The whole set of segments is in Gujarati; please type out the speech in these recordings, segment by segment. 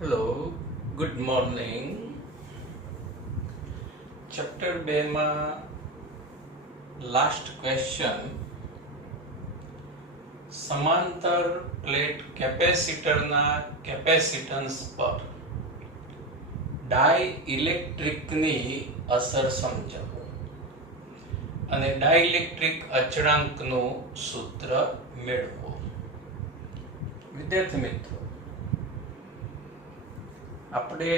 Hello, good morning. ચેપ્ટર 2 માં લાસ્ટ ક્વેશ્ચન, સમાંતર પ્લેટ કેપેસિટરના કેપેસિટન્સ પર ડાઇલેક્ટ્રિકની અસર સમજાવો અને ડાઇલેક્ટ્રિક અચળાંકનું સૂત્ર મેળવો. વિદ્યાર્થી મિત્રો, આપણે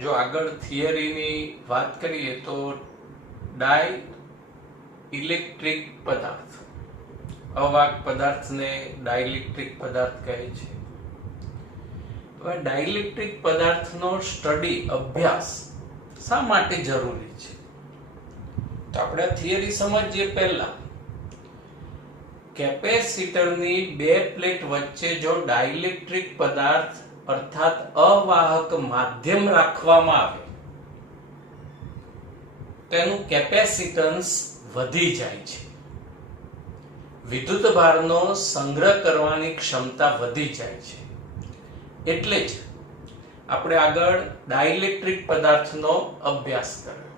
જો આગળ થિયરીની વાત કરીએ તો ડાઇલેક્ટ્રિક પદાર્થ, અવાહક પદાર્થને ડાઇલેક્ટ્રિક પદાર્થ કહે છે. હવે ડાઇલેક્ટ્રિક પદાર્થનો સ્ટડી, અભ્યાસ શા માટે જરૂરી છે? તો આપણે આ થિયરી સમજીએ પહેલા. કેપેસિટરની બે પ્લેટ વચ્ચે જો ડાઇલેક્ટ્રિક પદાર્થ અર્થાત અવાહક માધ્યમ રાખવામાં આવે તેનું કેપેસિટન્સ વધી જાય છે. વિદ્યુતભારનો સંગ્રહ કરવાની ક્ષમતા વધી જાય છે. એટલે જ આપણે આગળ ડાઇલેક્ટ્રિક પદાર્થનો અભ્યાસ કર્યો.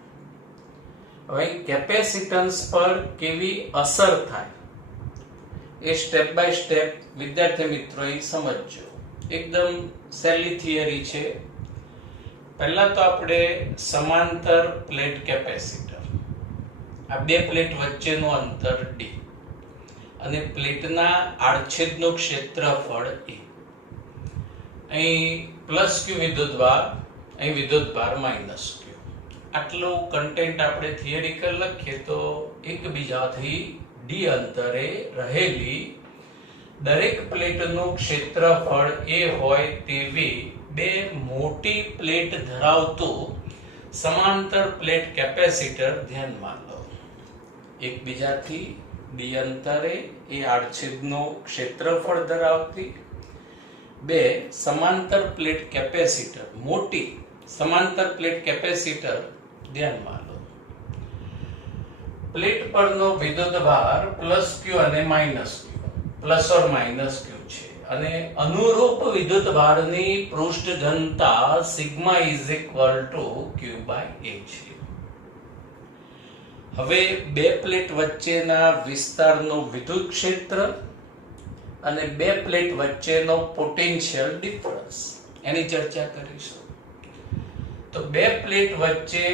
હવે કેપેસિટન્સ પર કેવી અસર થાય એ સ્ટેપ બાય સ્ટેપ વિદ્યાર્થી મિત્રોએ સમજજો. એકદમ સહેલી થિયરી છે. પહેલા તો આપણે સમાંતર પ્લેટ કેપેસિટર, આ બે પ્લેટ વચ્ચેનું અંતર d અને પ્લેટના આડછેદનું ક્ષેત્રફળ a. અહીં પ્લસ q વિદ્યુતભાર, અહીં વિદ્યુતભાર માઇનસ q. આટલું કન્ટેન્ટ આપણે થિયરિકલ લખીએ તો એકબીજાથી d અંતરે રહેલી દરેક પ્લેટનું ક્ષેત્રફળ a હોય તેવી બે મોટી પ્લેટ ધરાવતું સમાંતર પ્લેટ કેપેસિટર ધ્યાનમાં લો. એકબીજાથી d અંતરે એ આડછેદનું ક્ષેત્રફળ ધરાવતી બે સમાંતર પ્લેટ કેપેસિટર, મોટી સમાંતર પ્લેટ કેપેસિટર ધ્યાનમાં લો. પ્લેટ પરનો વિદ્યુતભાર પ્લસ q અને minus q, plus or minus q છે અને અનુરૂપ વિદ્યુતભારની પૃષ્ઠ ઘનતા sigma is equal to q by a છે. હવે બે પ્લેટ વચ્ચેના વિસ્તારનું વિદ્યુત ક્ષેત્ર અને બે પ્લેટ વચ્ચેનો પોટેન્શિયલ ડિફરન્સ એની ચર્ચા કરીશું. તો બે પ્લેટ વચ્ચે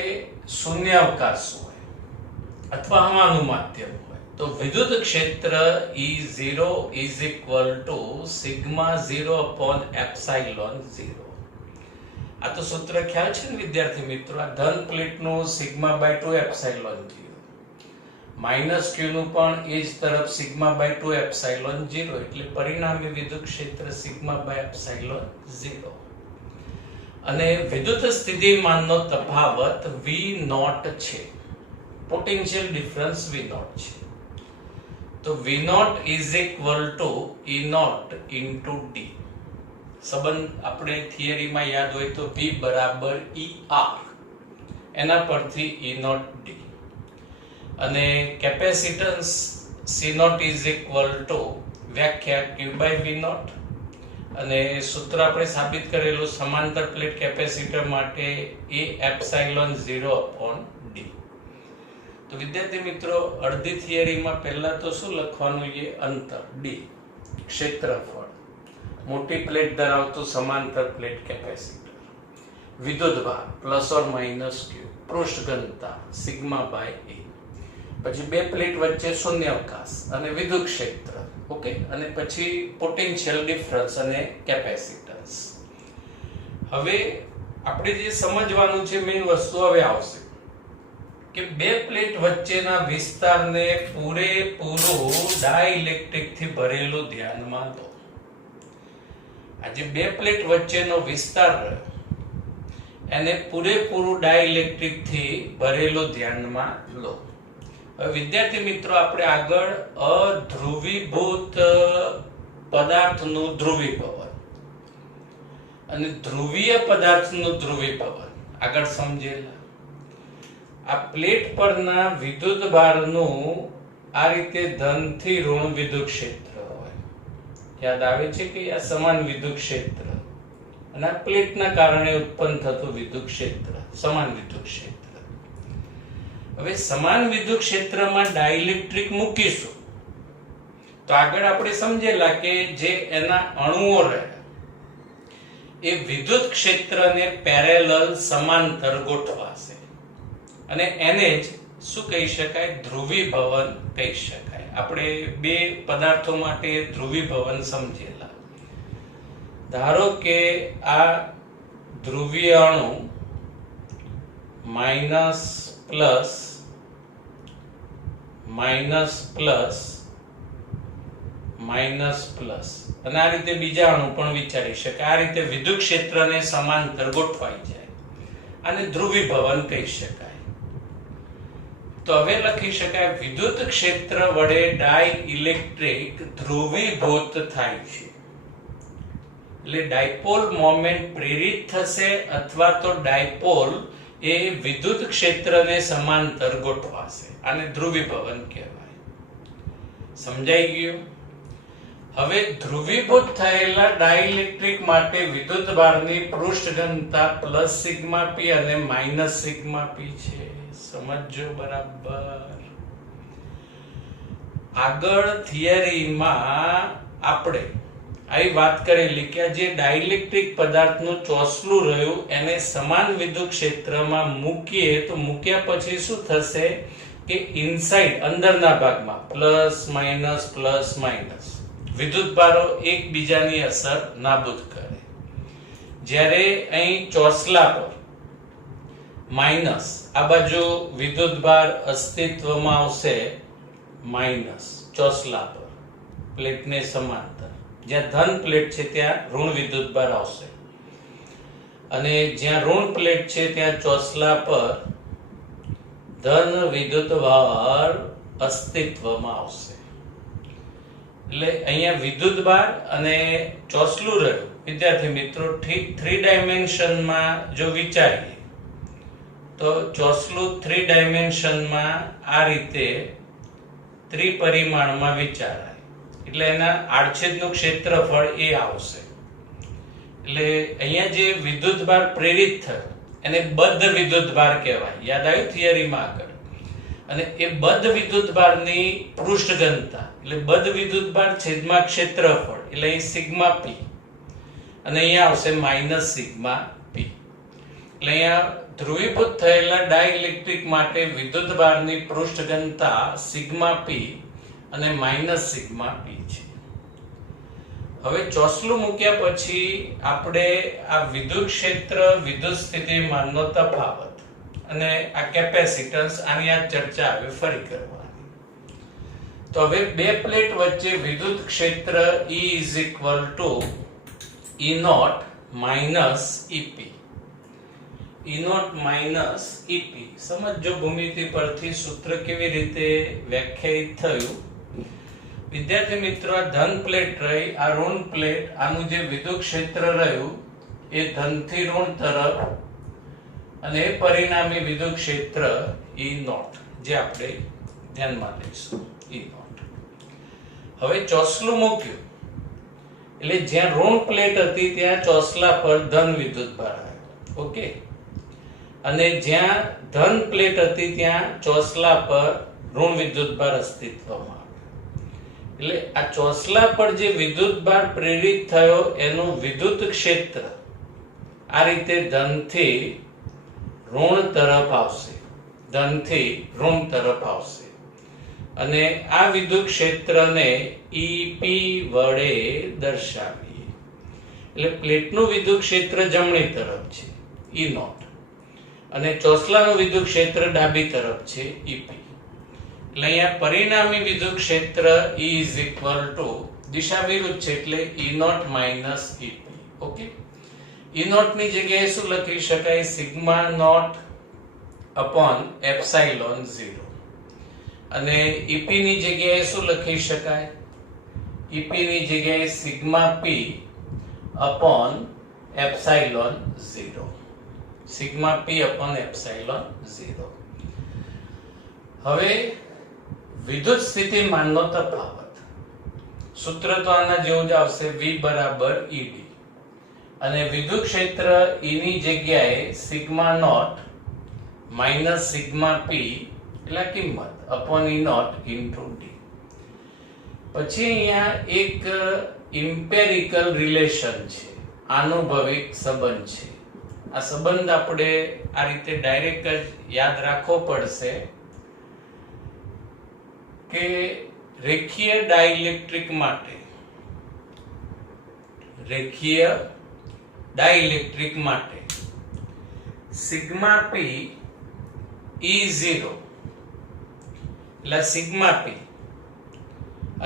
શૂન્યાવકાશ હોય અથવા હવાનું માધ્યમ હોય તો વિદ્યુત ક્ષેત્ર E0 is equal to sigma 0 upon epsilon 0. આ તો સૂત્ર ખ્યાલ છે ને વિદ્યાર્થી મિત્રો? આ ધન પ્લેટનું sigma by 2 epsilon 0, minus q નું પણ એ જ તરફ સિગ્મા બાય 2 એપ્સાઇલોન 0, એટલે પરિણામી વિદ્યુત ક્ષેત્ર સિગ્મા બાય એપ્સાઇલોન 0 અને વિદ્યુત સ્થિતિમાનનો તફાવત v0 છે, પોટેન્શિયલ ડિફરન્સ v0 છે. તો v0 is equal to E0 into d. સંબંધ આપણે થિયરીમાં યાદ હોય તો v બરાબર ER, એના પરથી E0 d અને capacitance C0 is equal to વ્યાખ્યા q by v0 અને સૂત્ર આપણે સાબિત કરેલું સમાંતર પ્લેટ કેપેસિટર માટે a એપ્સાઇલોન 0 upon d. તો વિદ્યાર્થી મિત્રો, અડધી થિયરીમાં પહેલા તો શું લખવાનું છે? અંતર d, ક્ષેત્રફળ, મોટી પ્લેટ ધરાવતું સમાંતર પ્લેટ કેપેસિટર, વિદ્યુતભાર પ્લસ ઓર માઇનસ q, પૃષ્ઠ ઘનતા સિગ્મા બાય a, પછી બે પ્લેટ વચ્ચે શૂન્યાવકાશ અને વિદ્યુત ક્ષેત્ર, ઓકે, અને પછી પોટેન્શિયલ ડિફરન્સ અને કેપેસિટન્સ. હવે આપણે જે સમજવાનું છે મેઇન વસ્તુ હવે આવશે કે બે પ્લેટ વચ્ચેના વિસ્તારને પૂરેપૂરું ડાઇલેક્ટ્રિક થી ભરેલું ધ્યાનમાં લો. આજે બે પ્લેટ વચ્ચેનો વિસ્તાર એને પૂરેપૂરું ડાઇલેક્ટ્રિક થી ભરેલું ધ્યાનમાં લો. હવે વિદ્યાર્થી મિત્રો, આપણે આગળ અધ્રુવીભૂત પદાર્થનું ધ્રુવીભવન અને ધ્રુવીય પદાર્થનું ધ્રુવીભવન આગળ સમજેલા. આ પ્લેટ પરના વિદ્યુતભારનું આ રીતે ધન થી ઋણ વિદ્યુત ક્ષેત્ર હોય. યાદ આવે છે કે આ સમાન વિદ્યુત ક્ષેત્ર અને આ પ્લેટના કારણે ઉત્પન્ન થતું વિદ્યુત ક્ષેત્ર, સમાન વિદ્યુત ક્ષેત્ર. હવે સમાન વિદ્યુત ક્ષેત્રમાં ડાઇલેક્ટ્રિક મૂકીશું તો આગળ આપણે સમજેલા કે જે એના અણુઓ રહ્યા એ વિદ્યુત ક્ષેત્રને પેરેલલ સમાંતર ગોઠવાશે અને એને જ શું કહી શકાય? ધ્રુવીભવન કહી શકાય. આપણે બે પદાર્થો માટે ધ્રુવીભવન સમજેલા. ધારો કે આ ધ્રુવીય અણુ minus plus minus plus minus plus અને આ રીતે બીજા અણુ પણ વિચારી શકાય. આ રીતે વિદ્યુત ક્ષેત્રને સમાંતર ગોઠવાઈ જાય અને ધ્રુવીભવન કહી શકાય. તો હવે લખી શકાય વિદ્યુત ક્ષેત્ર વડે ડાઇલેક્ટ્રિક ધ્રુવીભૂત થાય છે. એટલે ડાયપોલ મોમેન્ટ પ્રેરિત થશે અથવા તો ડાયપોલ એ વિદ્યુત ક્ષેત્રને સમાંતર ગોઠવાશે. આને ધ્રુવીભવન કહેવાય. સમજાઈ ગયું? હવે ધ્રુવીભૂત થયેલા ડાઇલેક્ટ્રિક માટે વિદ્યુતભારની પૃષ્ઠ ઘનતા પ્લસ સિગ્મા પી અને માઇનસ સિગ્મા પી છે. સમજો બરાબર. આગળ થિયરીમાં આપણે આવી વાત કરેલી કે જે ડાઇલેક્ટ્રિક પદાર્થનું ચોસલું રહ્યું એને સમાન વિદ્યુત ક્ષેત્રમાં મૂકીએ તો મૂક્યા પછી શું થશે કે ઇનસાઇડ અંદરના ભાગમાં પ્લસ માઇનસ વિદ્યુતભારો એકબીજાની અસર નાબૂદ કરે. જ્યારે અહીં ચોસલા પર માઇનસ, આ બાજુ વિદ્યુતભાર અસ્તિત્વમાં આવશે માઇનસ ચોસલા પર પ્લેટને સમાંતર. જ્યાં ધન પ્લેટ છે ત્યાં ઋણ વિદ્યુતભાર આવશે અને જ્યાં ઋણ પ્લેટ છે ત્યાં ચોસલા પર ધન વિદ્યુતભાર અસ્તિત્વમાં આવશે. એટલે અહીંયા વિદ્યુતભાર અને ચોસલું રહ્યું. વિદ્યાર્થી મિત્રો, 3 ડાયમેન્શનમાં જો વિચારીએ તો ચોસલું 3 ડાયમેન્શનમાં આ રીતે ત્રિપરિમાણમાં વિચારાય. એટલે એના આડછેદનું ક્ષેત્રફળ એ આવશે. એટલે અહીંયા જે વિદ્યુતભાર પ્રેરિત થયો એને બદ્ધ વિદ્યુતભાર કહેવાય. યાદ આવ્યું થિયરીમાં આગળ? અને એ બદ્ધ વિદ્યુતભારની પૃષ્ઠ ઘનતા એટલે બદ્ધ વિદ્યુતભાર છેદમાં ક્ષેત્રફળ એટલે અહીં સિગ્મા પી અને અહીંયા આવશે માઇનસ સિગ્મા પી. એટલે અહીંયા ધ્રુવીભૂત થયેલા ડાઇલેક્ટ્રિક માટે વિદ્યુતભારની પૃષ્ઠ ઘનતા સિગ્મા પી અને માઇનસ સિગ્મા પી છે. હવે ચોસલું મૂક્યા પછી આપણે આ વિદ્યુત ક્ષેત્ર વિદ્યુત સ્થિતિમાનનો તફાવત અને આ કેપેસિટન્સ આની આ ચર્ચા હવે ફરી કરવાની. તો હવે બે પ્લેટ વચ્ચે વિદ્યુત ક્ષેત્ર E = E0 minus EP. E0 minus EP. સમજો ભૂમિતિ પરથી સૂત્ર કેવી રીતે વ્યાખ્યાયિત થયું. વિદ્યાર્થી મિત્રો, આ ધન પ્લેટ રહી, આ ઋણ પ્લેટ, આનું જે વિદ્યુત ક્ષેત્ર રહ્યું એ ધન થી ઋણ તરફ અને એ પરિણામી વિદ્યુત ક્ષેત્ર E0 જે આપણે ધ્યાનમાં લઈશું. E0. હવે ચોસલું મૂક્યું એટલે જ્યાં ઋણ પ્લેટ હતી ત્યાં ચોસલા પર ધન વિદ્યુતભાર આવ્યો. ઓકે. અને જ્યાં ધન પ્લેટ હતી ત્યાં ચોસલા પર ઋણ વિદ્યુતભાર અસ્તિત્વમાં. એટલે આ ચોસલા પર જે વિદ્યુતભાર પ્રેરિત થયો એનું વિદ્યુત ક્ષેત્ર આ રીતે ધનથી ઋણ તરફ આવશે. ધનથી ઋણ તરફ આવશે અને આ વિદ્યુત ક્ષેત્રને EP વડે દર્શાવીએ. એટલે પ્લેટનું વિદ્યુત ક્ષેત્ર જમણી તરફ છે E0 અને ચોસલાનું વિદ્યુત ક્ષેત્ર ડાબી તરફ છે EP. એટલે અહીંયા પરિણામી વિદ્યુત ક્ષેત્ર E = દિશા વિરુદ્ધ છે એટલે E0 minus EP. Okay. E0 ની જગ્યાએ શું લખી શકાય? Sigma naught upon epsilon 0. અને EP ની જગ્યાએ શું લખી શકાય? EP ની જગ્યાએ sigma p upon epsilon 0. Sigma p upon epsilon 0. હવે વિદ્યુત સ્થિતિમાનનો તફાવત સૂત્ર તો આના જેવું જ આવશે. V = ED. અને વિદ્યુત ક્ષેત્ર E ની જગ્યાએ sigma naught minus sigma P એટલે કિંમત upon E naught into D. પછી અહીંયા એક ઇમ્પેરિકલ રિલેશન છે, આનુભવિક સંબંધ છે. આ સંબંધ આપણે આ રીતે ડાયરેક્ટ જ યાદ રાખવો પડશે કે રેખીય ડાઇલેક્ટ્રિક માટે સિગ્મા પી E0 એટલે સિગ્મા પી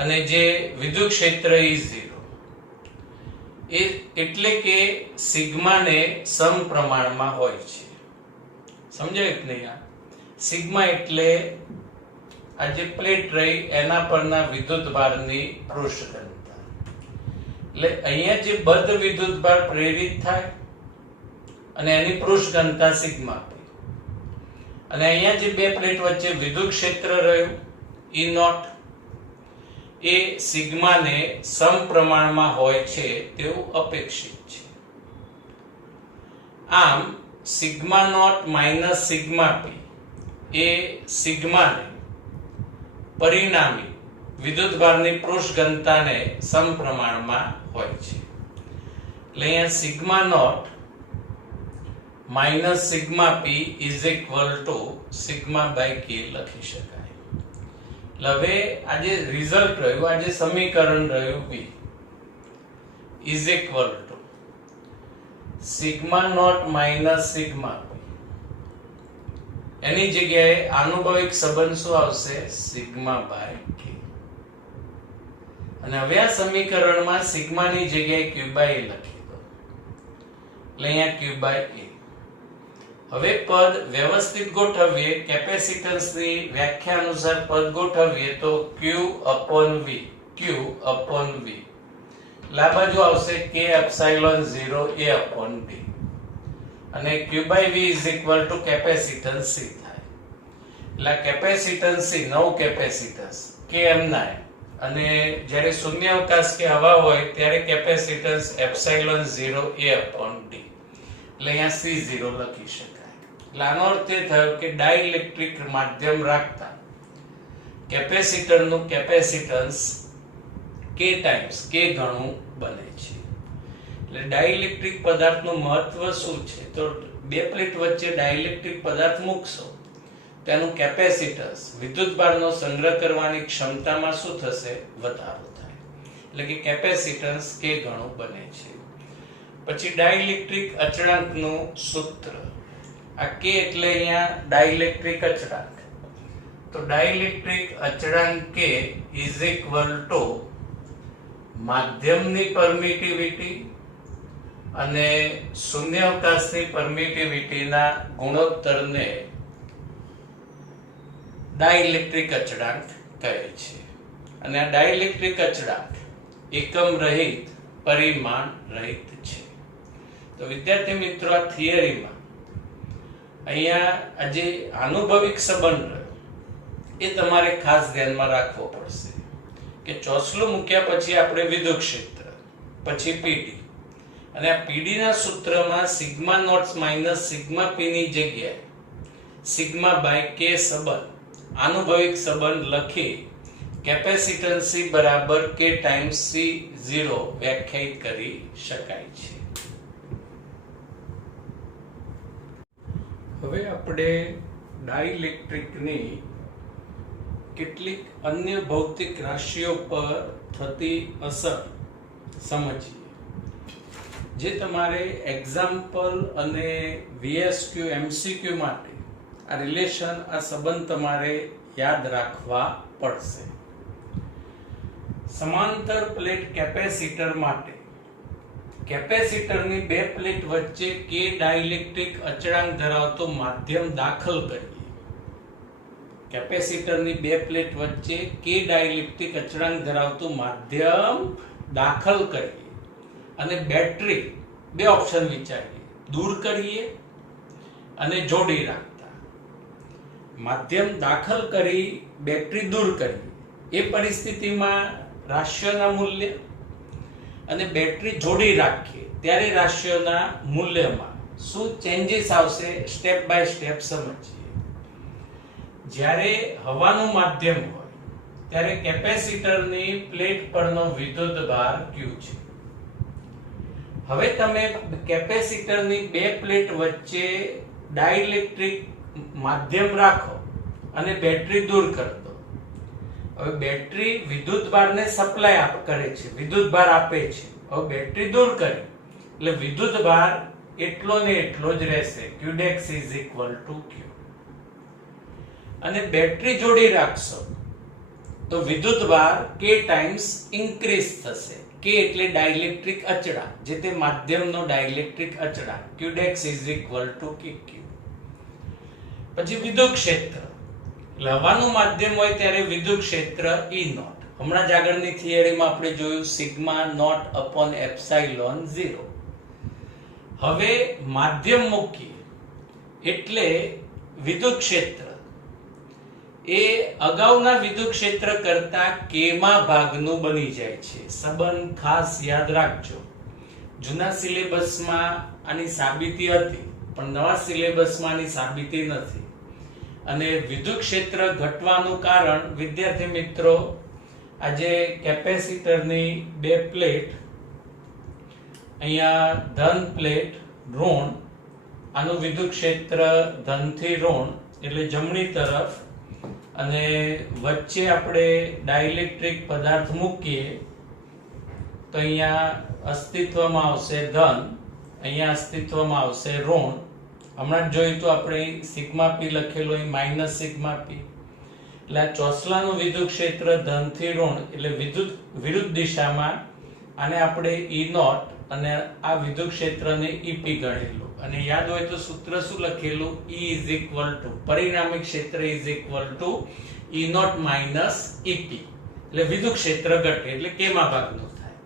અને જે વિદ્યુત ક્ષેત્ર E0 એટલે કે સિગ્મા ને સમપ્રમાણમાં હોય છે. સમજાય કે નહીં? આ સિગ્મા એટલે આ જે પ્લેટ રહી એના પરના વિદ્યુતભારની પૃષ્ઠ ઘનતા. એટલે અહીંયા જે બદ્ધ વિદ્યુતભાર પ્રેરિત થાય અને એની પૃષ્ઠ ઘનતા સિગ્મા પી, અને અહીંયા જે બે પ્લેટ વચ્ચે વિદ્યુત ક્ષેત્ર રહ્યું E નોટ એ સિગ્મા ને સમપ્રમાણમાં હોય છે તેવું અપેક્ષિત છે. આમ sigma naught minus sigma P એ સિગ્મા ને પરિણામી વિદ્યુતભારની પૃષ્ઠ ઘનતાને સમપ્રમાણમાં હોય છે. એટલે અહીંયા sigma naught minus sigma P is equal to sigma by K લખી શકાય. હવે આ જે રિઝલ્ટ રહ્યું, આ જે સમીકરણ રહ્યું V is equal to sigma naught minus sigma P, એની જગ્યાએ આનુભવિક સંબંધ શું આવશે? સિગ્મા બાય કે. અને હવે આ સમીકરણમાં સિગ્મા ની જગ્યાએ q બાય a લખી દો. એટલે અહીંયા q બાય a. હવે પદ વ્યવસ્થિત ગોઠવીએ, કેપેસિટન્સની વ્યાખ્યા અનુસાર પદ ગોઠવીએ તો q upon v, એટલે આ બાજુ આવશે k epsilon 0 a upon b, અને q by v is equal to capacitance c થાય. એટલે કેપેસિટન્સ c નવું કેપેસિટન્સ km9, અને જ્યારે શૂન્યાવકાશ કે હવા હોય ત્યારે capacitance epsilon 0 a upon d, એટલે અહીંયા c0 લખી શકાય. એટલે આનો અર્થ એ થયો કે ડાઇલેક્ટ્રિક માધ્યમ રાખતા કેપેસિટરનું કેપેસિટન્સ k ટાઈમ્સ k ગણું બને છે. એટલે ડાઇલેક્ટ્રિક પદાર્થનું મહત્વ શું છે? તો બે પ્લેટ વચ્ચે ડાઇલેક્ટ્રિક પદાર્થ મૂકશો તેનું કેપેસિટન્સ વિદ્યુતભારનો સંગ્રહ કરવાની ક્ષમતામાં શું થશે? વધારો થાય. એટલે કે કેપેસિટન્સ k ગણું બને છે. પછી ડાઇલેક્ટ્રિક અચળાંકનું સૂત્ર, આ k એટલે અહીંયા ડાઇલેક્ટ્રિક અચળાંક, તો ડાઇલેક્ટ્રિક અચળાંક k ઇઝ ઇક્વલ ટુ માધ્યમની પરમિટિવિટી અને શૂન્યાવકાશની પરમિટિવિટીના ગુણોત્તરને ડાઇલેક્ટ્રિક અચળાંક કહે છે. અને આ ડાઇલેક્ટ્રિક અચળાંક એકમ રહિત, પરિમાણ રહિત છે. તો વિદ્યાર્થી મિત્રો, આ થિયરીમાં અહીંયા આ જે આનુભવિક સંબંધ રહ્યો એ તમારે ખાસ ધ્યાનમાં રાખવો પડશે કે ચોસલું મૂક્યા પછી આપણે વિદ્યુત ક્ષેત્ર, પછી પીડી, અને આ પીડી ના સૂત્રમાં sigma naught minus sigma P ની જગ્યાએ સિગ્મા બાય કે સંબંધ, આનુભવિક સંબંધ લખી કેપેસિટન્સ C બરાબર k ટાઈમ્સ C0 વ્યાખ્યાયિત કરી શકાય છે. હવે આપણે ડાઇલેક્ટ્રિકની કેટલીક અન્ય ભૌતિક રાશિઓ પર થતી અસર સમજીએ, જે તમારે એક્ઝામ્પલ અને VSQ MCQ માટે આ રિલેશન, આ સંબંધ તમારે યાદ રાખવા પડશે. સમાંતર પ્લેટ કેપેસિટર માટે કેપેસિટરની બે પ્લેટ વચ્ચે k ડાઇલેક્ટ્રિક અચળાંક ધરાવતો માધ્યમ દાખલ કરીએ. કેપેસિટરની બે પ્લેટ વચ્ચે k ડાઇલેક્ટ્રિક અચળાંક ધરાવતું માધ્યમ દાખલ કરીએ અને બેટરી, બે ઓપ્શન વિચારીએ, દૂર કરીએ અને જોડી રાખતા. માધ્યમ દાખલ કરી બેટરી દૂર કરીએ, એ પરિસ્થિતિમાં રાશિઓના મૂલ્ય અને બેટરી જોડી રાખીએ ત્યારે રાશિઓના મૂલ્યમાં શું ચેન્જીસ આવશે સ્ટેપ બાય સ્ટેપ સમજીએ. જ્યારે હવાનું માધ્યમ હોય ત્યારે કેપેસિટરની પ્લેટ પરનો વિદ્યુત ભાર Q છે. હવે તમે કેપેસિટરની બે પ્લેટ વચ્ચે ડાઇલેક્ટ્રિક માધ્યમ રાખો અને બેટરી દૂર કરી દો. હવે બેટરી વિદ્યુત ભારને સપ્લાય કરે છે, વિદ્યુત ભાર આપે છે. હવે બેટરી દૂર કરી એટલે વિદ્યુત ભાર એટલો ને એટલો જ રહેશે, Qdex = Q. અને બેટરી જોડી રાખશો તો વિદ્યુત ભાર K ટાઈમ્સ ઇન્ક્રીઝ થશે. K એટલે ડાઇલેક્ટ્રિક અચળાંક, જે તે માધ્યમનો ડાઇલેક્ટ્રિક અચળાંક. Qdex = Kq. પછી વિદ્યુત ક્ષેત્ર. હવાનું માધ્યમ હોય ત્યારે વિદ્યુત ક્ષેત્ર E0. હમણાં જ આગળની થિયરીમાં આપણે જોયું σ0/ε0. હવે માધ્યમ મૂકીએ એટલે વિદ્યુત ક્ષેત્ર એ અગાઉના વિદ્યુત ક્ષેત્ર કરતા કેમાં ભાગનું બની જાય છે. સંબંધ ખાસ યાદ રાખજો. જૂના સિલેબસમાં આની સાબિતી હતી, પણ નવા સિલેબસમાં આની સાબિતી નથી. અને વિદ્યુત ક્ષેત્ર ઘટવાનું કારણ વિદ્યાર્થી મિત્રો, આજે કેપેસિટરની બે પ્લેટ, અહીંયા ધન પ્લેટ, ઋણ, આનું વિદ્યુત ક્ષેત્ર ધનથી ઋણ એટલે જમણી તરફ, અને વચ્ચે આપણે ડાઇલેક્ટ્રિક પદાર્થ મૂકીએ તો અહીંયા અસ્તિત્વમાં આવશે ધન, અહીંયા અસ્તિત્વમાં આવશે ઋણ. હમણાં જ જોયું તો આપણે સિગ્મા પી લખેલું અહીં માઇનસ સિગ્મા પી. એટલે આ ચોસલાનું વિદ્યુત ક્ષેત્ર ધનથી ઋણ એટલે વિરુદ્ધ દિશામાં, આને આપણે E0 અને આ વિદ્યુત ક્ષેત્રને EP ગણેલું. અને યાદ હોય તો સૂત્ર શું લખેલું? E = પરિણામી ક્ષેત્ર E0 - EP. એટલે વિદ્યુત ક્ષેત્ર ઘટે એટલે કેમાં ભાગનું થાય.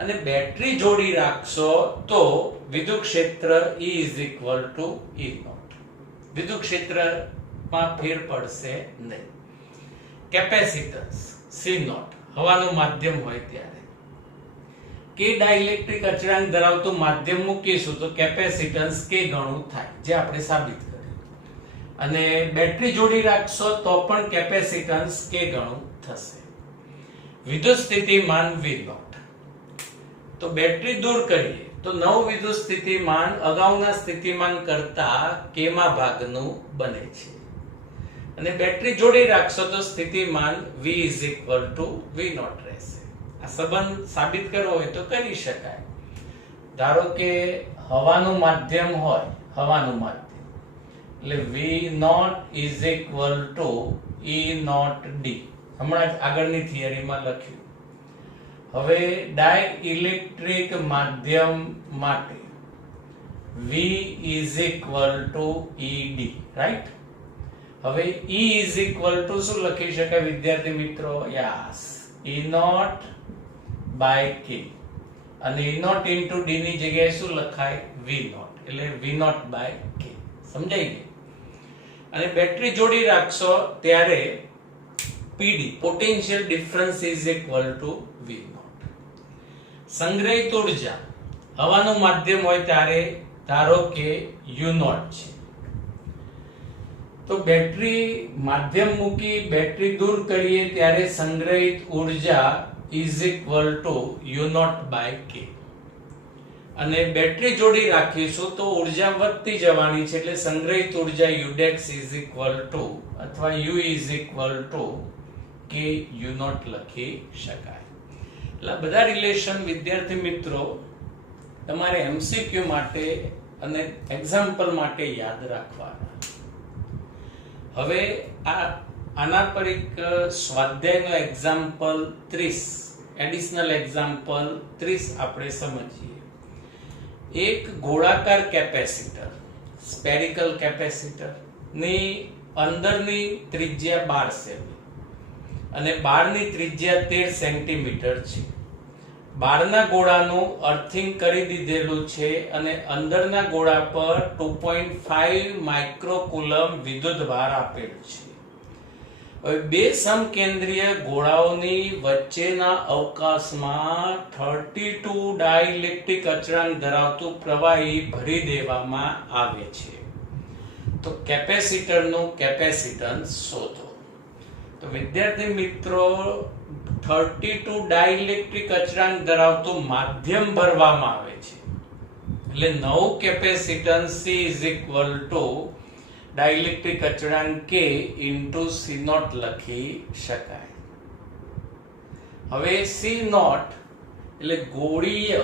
અને બેટરી જોડી રાખશો તો વિદ્યુત ક્ષેત્ર E = E0. વિદ્યુત ક્ષેત્રમાં ફેર પડશે નહીં. કેપેસિટન્સ C0 હવાનું માધ્યમ હોય ત્યારે કે ડાઇલેક્ટ્રિક અચળાંક ધરાવતું માધ્યમ મૂકીશું તો કેપેસિટન્સ K ગણું થાય, જે આપણે સાબિત કર્યું. અને બેટરી જોડી રાખશો તો પણ કેપેસિટન્સ K ગણું થશે. વિદ્યુત સ્થિતિમાન V0. તો બેટરી દૂર કરીએ તો નવું વિદ્યુત સ્થિતિમાન અગાઉના સ્થિતિમાન કરતા કેમાં ભાગનું બને છે. અને બેટરી જોડી રાખશો તો સ્થિતિમાન V = V0 રહેશે. આ સંબંધ સાબિત કરવો હોય તો કરી શકાય. ધારો કે હવાનું માધ્યમ હોય, હવાનું માધ્યમ એટલે V0 = E0D. હમણાં જ આગળની થિયરીમાં લખ્યું. હવે ડાઇલેક્ટ્રિક માધ્યમ માટે V = ED, રાઈટ? હવે E = શું લખી શકાય વિદ્યાર્થી મિત્રો? Yes, E0/K. અને E0 * D ની જગ્યાએ શું લખાય? V0. એટલે V0/K. સમજાઈ ગયું? અને બેટરી જોડી રાખશો ત્યારે PD, પોટેન્શિયલ ડિફરન્સ = V0. સંગ્રહિત ઊર્જા હવાનું માધ્યમ હોય ત્યારે ધારો કે U0 છે, તો બેટરી માધ્યમ મૂકી બેટરી દૂર કરીએ ત્યારે સંગ્રહિત ઊર્જા = U0/K. અને બેટરી જોડી રાખીશું તો ઊર્જા વધતી જવાની છે એટલે સંગ્રહિત ઊર્જા Udex = અથવા U = K U0 લખી શકાય. એટલે બધા રિલેશન વિદ્યાર્થી મિત્રો તમારે MCQ માટે અને એક્ઝામ્પલ માટે યાદ રાખવાના. હવે આના પર એક સ્વાધ્યાયનો એક્ઝામ્પલ 30, એડિશનલ એક્ઝામ્પલ 30 આપણે સમજીએ. એક ગોળાકાર કેપેસિટર, સ્ફેરિકલ કેપેસિટર ની અંદરની ત્રિજ્યા 12 સેમી અને બહારની ત્રિજ્યા 13 સેન્ટીમીટર છે. બહારના ગોળાનું અર્થિંગ કરી દીધેલું છે અને અંદરના ગોળા પર 2.5 માઇક્રોકુલમ વિદ્યુત ભાર આપેલ છે. હવે બે સમકેન્દ્રીય ગોળાઓની વચ્ચેના અવકાશમાં 32 ડાઇલેક્ટ્રિક અચળાંક ધરાવતું પ્રવાહી ભરી દેવામાં આવે છે. તો કેપેસિટરનું કેપેસિટન્સ શોધો. તો વિદ્યાર્થી મિત્રો 32 ડાઇલેક્ટ્રિક અચળાંક ધરાવતું માધ્યમ ભરવામાં આવે છે, એટલે નવું કેપેસિટન્સ C ડાઇલેક્ટ્રિક અચળાંક K ઇન્ટુ C0 લખી શકાય. હવે C0 એટલે ગોળીય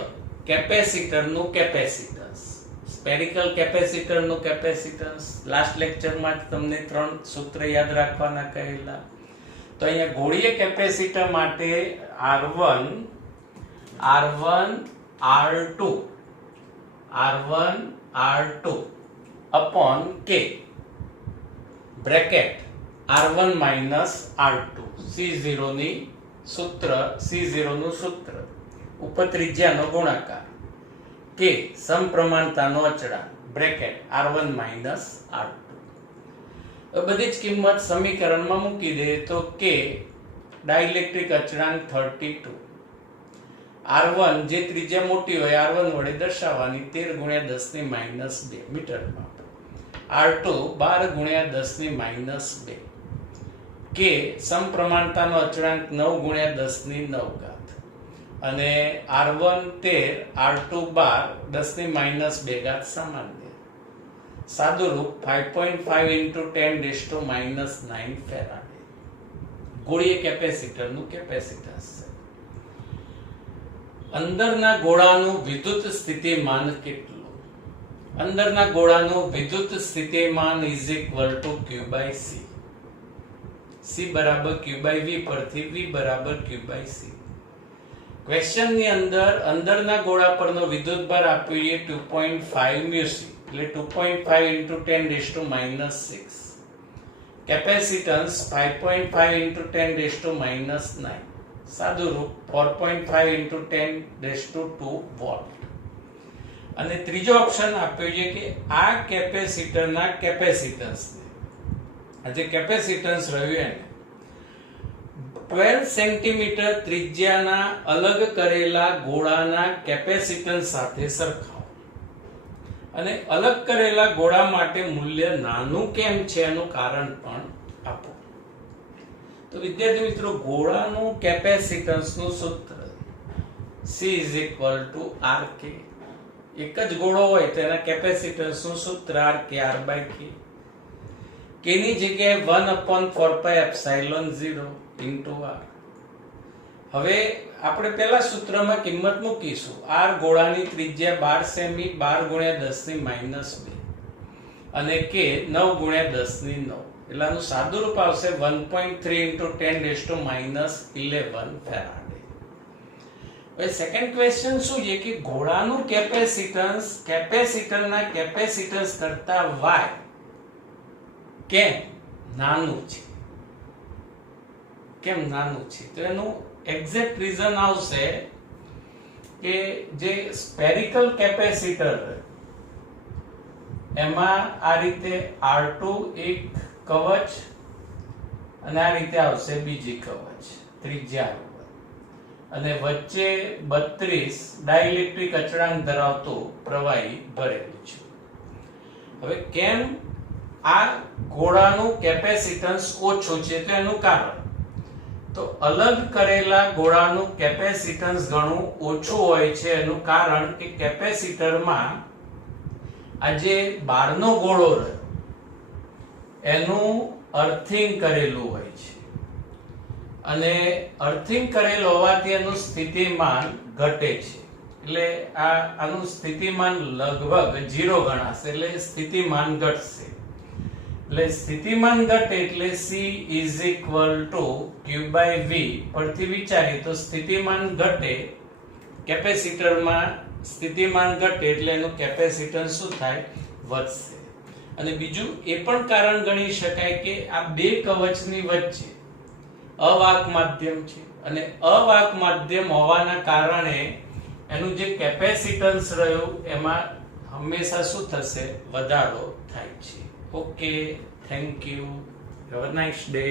કેપેસિટરનું કેપેસિટન્સ, સ્ફેરિકલ કેપેસિટરનું કેપેસિટન્સ. લાસ્ટ લેક્ચરમાં જ તમને 3 સૂત્ર યાદ રાખવાના કહેલા. તો અહીંયા ગોળીય કેપેસિટર માટે R1 R2 upon K bracket R1 minus R2 C0 ની સૂત્ર, C0 નું સૂત્ર ઉપર ત્રિજ્યાનો ગુણાકાર K સમપ્રમાણતાનો અચળાંક બ્રેકેટ R1 minus R2. બધી જ કિંમત સમીકરણમાં મૂકી દે તો K ડાઇલેક્ટ્રિક અચળાંક 32, R1 જે ત્રિજ્યા મોટી હોય R1 વડે દર્શાવવાની 13 × 10⁻² મીટરમાં, R2 12 × 10⁻², K સમપ્રમાણતાનો અચળાંક 9 × 10⁹ અને R1 13 R2 12 10⁻² સામાન્ય. સાદુરૂપ 5.5 × 10⁻৯ ફેરાડે ગોળીય કેપેસિટરનું કેપેસિટન્સ છે. અંદરના ગોળાનું વિદ્યુત સ્થિતિમાન કેટલું? અંદરના ગોળાનું વિદ્યુત સ્થિતિમાન Q/C. C બરાબર Q/V પરથી V બરાબર Q/C. ક્વેશ્ચનની અંદર અંદરના ગોળા પરનો વિદ્યુતભાર આપ્યો છે 2.5 μC, એટલે 2.5 × 10⁻6. કેપેસિટન્સ 5.5 × 10⁻9, સાદુરૂપ 4.5 × 10⁻² વોલ્ટ. અને ત્રીજો ઓપ્શન આપ્યો છે કે આ કેપેસિટરના કેપેસિટન્સને, આ જે કેપેસિટન્સ રહ્યું એને 12 સેન્ટીમીટર ત્રિજ્યાના અલગ કરેલા ગોળાના કેપેસિટન્સ સાથે સરખાવો અને અલગ કરેલા ગોળા માટે મૂલ્ય નાનું કેમ છે એનું કારણ પણ આપો. તો વિદ્યાર્થી મિત્રો, ગોળાનું કેપેસિટન્સનું સૂત્ર C = RK. એક જ ગોળો હોય તો એના કેપેસિટન્સનું સૂત્ર RK R/K. K ની જગ્યાએ 1/4πε0 × R. હવે આપણે પહેલા સૂત્રમાં કિંમત મૂકીશું. R ગોળાની ત્રિજ્યા 12 સેમી, 12 × 10⁻² અને K 9 × 10⁹, એટલે આનું સાદુરૂપ આવશે 1.3 × 10⁻11 ફેરાડે. હવે સેકન્ડ ક્વેશ્ચન શું છે કે ગોળાનું કેપેસિટન્સ કેપેસિટરના કેપેસિટન્સ કરતા Y કેમ નાનું છે? કેમ નાનું છે? તો એનું એક્ઝેક્ટ રીઝન આવશે કે જે સ્ફેરિકલ કેપેસિટર એમાં આ રીતે R2 એક કવચ અને આ રીતે આવશે બીજી કવચ ત્રિજ્યા અને વચ્ચે 32 ડાઇલેક્ટ્રિક અચળાંક ધરાવતું પ્રવાહી ભરેલું છે. હવે કેમ આ ગોળાનું કેપેસિટન્સ ઓછું છે? તો એનું કારણ તો અલગ કરેલા ગોળાનું કેપેસિટન્સ ઘણું ઓછું હોય છે. એનું કારણ કે કેપેસિટરમાં આ જે બહારનો ગોળો રહ્યો એનું અર્થિંગ કરેલું હોય છે અને અર્થિંગ કરેલ હોવાથી એનું સ્થિતિમાન ઘટે છે. એટલે આનું સ્થિતિમાન લગભગ 0 ગણાશે, એટલે સ્થિતિમાન ઘટશે. એટલે સ્થિતિમાન ઘટે એટલે C = Q/V પરથી વિચારીએ તો સ્થિતિમાન ઘટે, કેપેસિટરમાં સ્થિતિમાન ઘટે એટલે એનું કેપેસિટન્સ શું થાય? વધશે. અને બીજું એ પણ કારણ ગણી શકાય કે આ બે કવચની વચ્ચે અવાહક માધ્યમ છે અને અવાહક માધ્યમ હોવાના કારણે એનું જે કેપેસિટન્સ રહ્યું એમાં હંમેશા શું થશે? વધારો થાય છે. Okay, thank you, have a nice day.